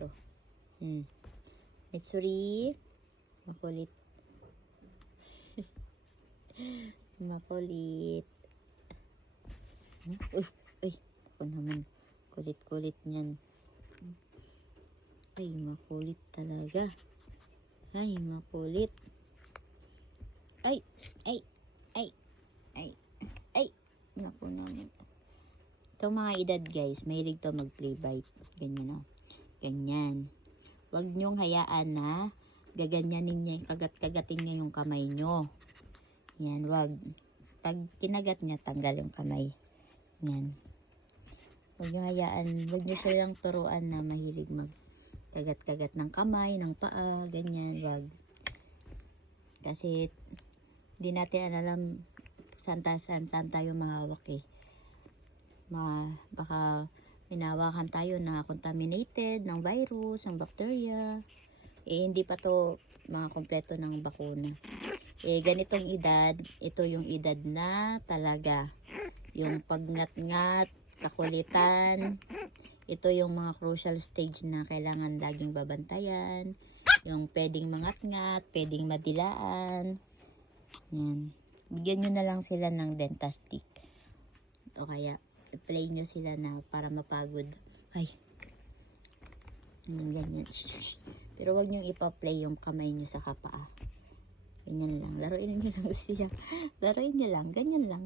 dito. Mitsuri. Makulit. Makulit. Uy, uy. Ako naman. Kulit-kulit niyan. Ay, makulit talaga. Ay, makulit. Ay, ay, ay, ay, ay. Naku naman. Itong mga edad guys, mahilig to mag-play bite. Ganyan o. Ganyan. Huwag nyong hayaan na gaganyanin niya, kagat-kagatin niya yung kamay nyo. Yan, wag. Pag kinagat niya, tanggal yung kamay. Yan. Huwag nyo hayaan, huwag nyo silang turuan na mahilig mag-kagat-kagat ng kamay, ng paa, ganyan, wag. Kasi, di natin alam saan tayo mahawak eh. Baka minawakan tayo na contaminated ng virus, ng bacteria. Eh, hindi pa to mga kompleto ng bakuna. Eh, ganitong edad, ito yung edad na talaga. Yung pagngat-ngat, kakulitan, ito yung mga crucial stage na kailangan laging babantayan. Yung pwedeng mangat-ngat, pwedeng madilaan. Yan. Bigyan nyo na lang sila ng Dentastick. O kaya, i-play nyo sila na para mapagod. Ay. Ganyan. Pero wag nyo ipa-play yung kamay nyo sa kapaa. Ganyan lang. Laruin nyo lang siya. Laruin nyo lang. Ganyan lang.